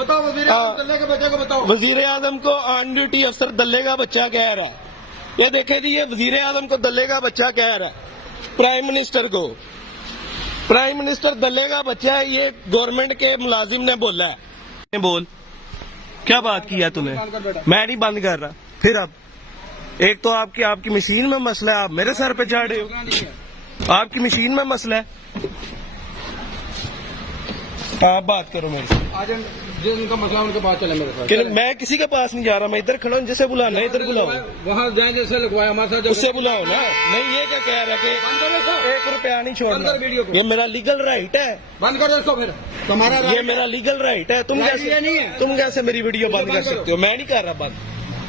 बताओ वजीर आजम दल्ले के बच्चे को बताओ। वजीर आजम को ऑन ड्यूटी अफसर दल्ले का बच्चा कह रहा है। ये देखे जी, ये वजीर आजम को दल्ले का बच्चा कह रहा है। प्राइम मिनिस्टर को, प्राइम मिनिस्टर दल्ले का बच्चा है, ये गवर्नमेंट के मुलाजिम ने बोला है। बोल, क्या बात की है तूने? मैं नहीं बंद कर रहा। फिर अब एक तो आपकी मशीन में मसला है, आप मेरे सर पे चढ़ रहे हो। आपकी मशीन में मसला है, आप बात करो मेरे से। आज जो उनका मसला उनके पास चले मेरे कि साथ। मैं किसी के पास नहीं जा रहा, मैं इधर खड़ा हूँ। जिसे बुलाना है इधर बुलाओ, वहाँ जाए जैसे लगवाया हमारे साथ, उससे बुलाओ ना। नहीं, ये क्या कह रहा है कि 1 रुपया नहीं छोड़ना, ये मेरा लीगल राइट है। बंद कर दो इसको फिर, तुम्हारा ये मेरा लीगल राइट है। तुम कैसे मेरी वीडियो बंद कर सकते हो? मैं नहीं कर रहा बंद,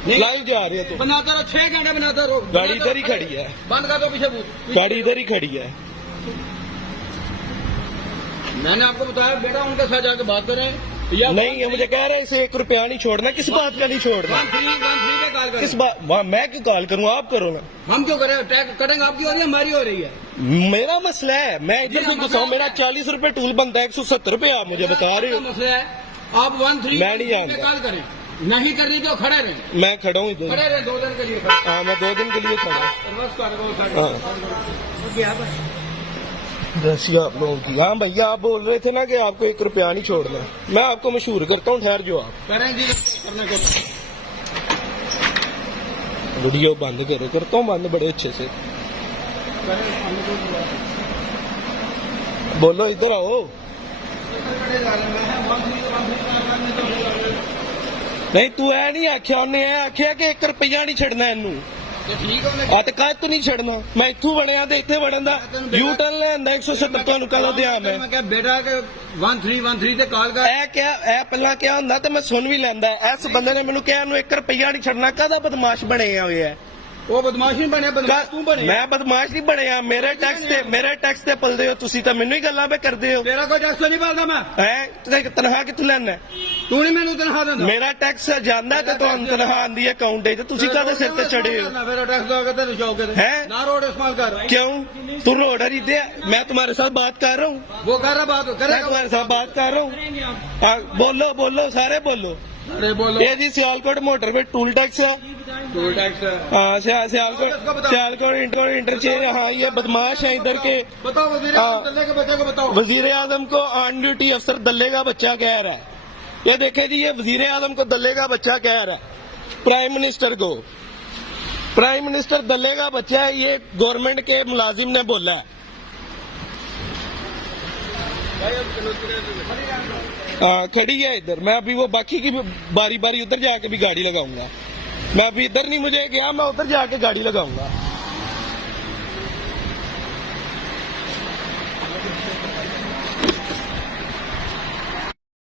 लाइव जा रही है। तो बनाता रहो, 6 घंटे बनाता रहो। गाड़ी इधर ही खड़ी है, बंद कर दो पीछे। गाड़ी इधर ही खड़ी है। मैंने आपको बताया बेटा उनके साथ जाके बात करें। नहीं, ये मुझे कह रहे हैं इसे 1 रुपया नहीं छोड़ना। किस बात का नहीं छोड़ना? 1-3 पे कॉल करें। किस बात? मैं क्यों कॉल करूँ? आप करो ना। हम क्यों करें? टैग कटेंगे आपकी हो रही है, हमारी हो रही है। मेरा मसला है, मैं इधर क्यों घुसा हूँ? मेरा 40 रुपए टूल बनता है, 170 रुपए आप मुझे बता रहे हो। मसला है, आप 1-3 मैं नहीं पे जानता। कॉल करें। नहीं करनी तो खड़े रहें। मैं खड़ा हूँ इधर। खड़े रहे 2 दिन के लिए। हाँ, मैं 2 दिन के लिए खड़ा हूँ। जैसी आप लोगों की। हाँ भैया, आप बोल रहे थे ना कि आपको 1 रुपया नहीं छोड़ना। मैं आपको मशहूर करता हूँ, ठहर जो आप। करें जी, करने को वीडियो बंद करो, करता हूँ बंद बड़े अच्छे से। बोलो, इधर आओ। नहीं, तू है नहीं आख्या, उन्हें है आख्या कि 1 रुपया नहीं छड़ना इनू। ठीक है आ तो कद तू नहीं छड़ना। मैं इतू बनया तो इतने बनन दा यू टर्न लेंदा 170 ਤੁਹਾਨੂੰ ਕਦੋਂ ਦਿਆਂ मैं क्या बेटा के 1-3 ਤੇ ਕਾਲ ਕਰ। ਇਹ ਪਹਿਲਾਂ ਕਿਹਾ ਹੁੰਦਾ ਤੇ ਮੈਂ ਸੁਣ ਵੀ ਲੈਂਦਾ। ਇਸ ਬੰਦੇ ਨੇ ਮੈਨੂੰ ਕਿਹਾ ਇਹਨੂੰ 1 ਰੁਪਇਆ ਨਹੀਂ ਛੱਡਣਾ। ਕਾਹਦਾ ਬਦਮਾਸ਼ ਬਣੇ ਹੋਏ ਆ? वो बदमाश नहीं बने, बदमाश तू बने। मैं बदमाश नहीं ਬਣਿਆ। ਮੇਰੇ ਟੈਕਸ ਤੇ ਪਲਦੇ ਹੋ ਤੁਸੀਂ ਤਾਂ ਮੈਨੂੰ ਹੀ ਗੱਲਾਂ पे ਕਰਦੇ ਹੋ। तेरा कोई टैक्स तो नहीं पालता मैं। ਹੈ ਤਨਖਾਹ ਕਿੱਥੋਂ ਲੈਣਾ? तू नहीं मैंने तनखा देना। ਮੇਰਾ ਟੈਕਸ ਜਾਂਦਾ ਤੇ ਤੁਹਾਨੂੰ ਤਨਖਾਹ ਆਂਦੀ ਹੈ ਅਕਾਊਂਟ 'ਚ। ਤੁਸੀਂ ਕਾਹਦੇ ਸਿਰ ਤੇ ਚੜੇ ਹੋ? मेरा टैक्स दोगे तो शौक है हैं? ना रोड इस्तेमाल कर। क्यों? तू रोड दे। मैं तुम्हारे साथ बात कर रहा हूँ। वो कर रहा बात मैं करेगा। तुम्हारे साथ बात कर रहा हूँ। बोलो बोलो, सारे बोलो। अरे बोलो। ये जी सियालकोट मोटर पे टूल टैक्स है। टोल टैक्स है। हाँ, सियालकोट इंटरचेंज। हाँ, ये बदमाश है इधर के। बताओ वजीर आजम दल्ले के बच्चे को बताओ। वजीर आजम को ऑन ड्यूटी अफसर दल्ले का बच्चा कह रहा है। ये देखे जी, ये वजीर आजम को दल्ले का बच्चा कह रहा है। प्राइम मिनिस्टर को, प्राइम मिनिस्टर दल्ले का बच्चा है, ये गवर्नमेंट के मुलाजिम ने बोला है। हाँ, खड़ी है इधर। मैं अभी वो बाकी की बारी बारी उधर जाके भी गाड़ी लगाऊंगा। मैं अभी इधर नहीं मुझे गया, मैं उधर जाके गाड़ी लगाऊंगा।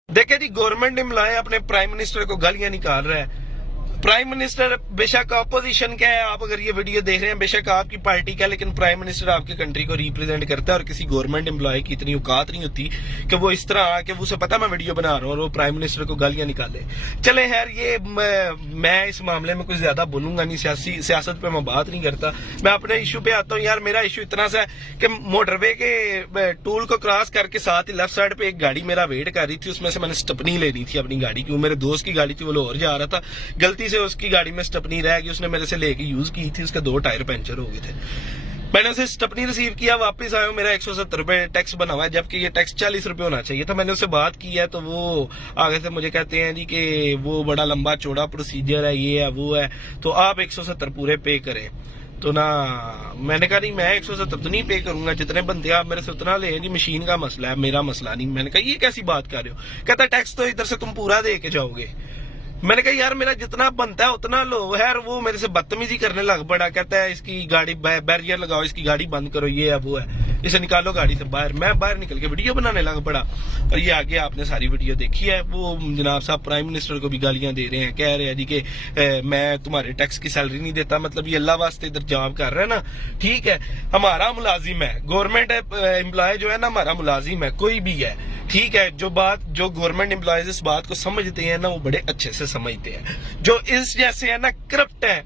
देखे जी, गवर्नमेंट एम्प्लॉय अपने प्राइम मिनिस्टर को गालियां निकाल रहा है। प्राइम मिनिस्टर बेशक अपोजिशन का है, आप अगर ये वीडियो देख रहे हैं बेशक आपकी पार्टी का, लेकिन प्राइम मिनिस्टर आपकी कंट्री को रिप्रेजेंट करता है। और किसी गवर्नमेंट एम्प्लॉय की इतनी औकात नहीं होती कि वो इस तरह आके उसे पता मैं वीडियो बना रहा हूँ और वो प्राइम मिनिस्टर को गालियां निकाले। चले यार, ये मैं इस मामले में कुछ ज्यादा बोलूंगा नहीं। सियासत पे मैं बात नहीं करता। मैं अपने इशू पे आता हूँ। यार, मेरा इशू इतना सा है कि मोटरवे के टूल को क्रॉस करके साथ ही लेफ्ट साइड पे एक गाड़ी मेरा वेट कर रही थी। उसमें से मैंने स्टपनी लेनी थी अपनी गाड़ी की। वो मेरे दोस्त की गाड़ी थी, वो और जा रहा था। गलती से उसकी गाड़ी में स्टपनी रह गई, उसने मेरे से लेके यूज की थी। उसके 2 टायर पंचर हो गए थे। मैंने उसे स्टपनी रिसीव किया, वापस आया। मेरा 170 रुपए टैक्स बना हुआ है, जबकि ये टैक्स 40 रुपए होना चाहिए था। मैंने उससे बात की है तो वो आगे से मुझे कहते हैं जी कि वो बड़ा लंबा चौड़ा प्रोसीजर है, ये है वो है, तो आप 170 पूरे पे करें। तो ना, मैंने कहा नहीं, मैं 170 तो नहीं पे करूंगा, जितने बनते आप मेरे से उतना ले। जी, मशीन का मसला है, मेरा मसला नहीं। मैंने कहा ये कैसी बात कर रहे हो? कहता टैक्स तो इधर से तुम पूरा दे के जाओगे। मैंने कहा यार, मेरा जितना बनता है उतना लो। यार, वो मेरे से बदतमीजी करने लग पड़ा। कहता है इसकी गाड़ी बैरियर लगाओ, इसकी गाड़ी बंद करो, ये है वो है, इसे निकालो गाड़ी से बाहर। मैं बाहर निकल के वीडियो बनाने लग पड़ा। और ये आगे आपने सारी वीडियो देखी है। वो जनाब साहब प्राइम मिनिस्टर को भी गालियां दे रहे हैं, कह रहे हैं जी कि मैं तुम्हारे टैक्स की सैलरी नहीं देता। मतलब ये अल्लाह वास्ते इधर जॉब कर रहा है ना, ठीक है। हमारा मुलाजिम है, गवर्नमेंट एम्प्लॉय जो है ना, हमारा मुलाजिम है, कोई भी है, ठीक है। जो गवर्नमेंट एम्प्लॉयज इस बात को समझते हैं ना, वो बड़े अच्छे से समझते हैं। जो इस जैसे है ना करप्ट है,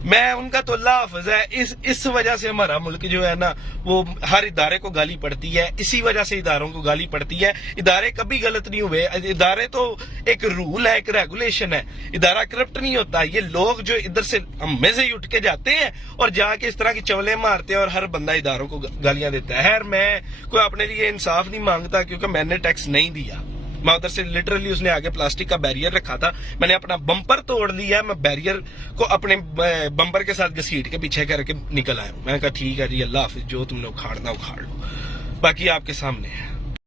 मैं उनका तो अल्लाह हाफिज है। इस वजह से हमारा मुल्क जो है ना वो हर इदारे को गाली पड़ती है, इसी वजह से इदारों को गाली पड़ती है। इदारे कभी गलत नहीं हुए, इदारे तो एक रूल है, एक रेगुलेशन है, इदारा करप्ट नहीं होता। ये लोग जो इधर से हम से ही उठ के जाते हैं और जाके इस तरह की चवले मारते हैं और हर बंदा इदारों को गालियां देता है। खैर मैं कोई अपने लिए इंसाफ नहीं मांगता क्योंकि मैंने टैक्स नहीं दिया। मैं उधर से लिटरली उसने आगे प्लास्टिक का बैरियर रखा था, मैंने अपना बम्पर तोड़ लिया, मैं बैरियर को अपने बम्पर के साथ घसीट के पीछे करके निकल आया। मैंने कहा ठीक है जी, अल्लाह हाफिज, जो तुमने उखाड़ना उखाड़ लो, बाकी आपके सामने है।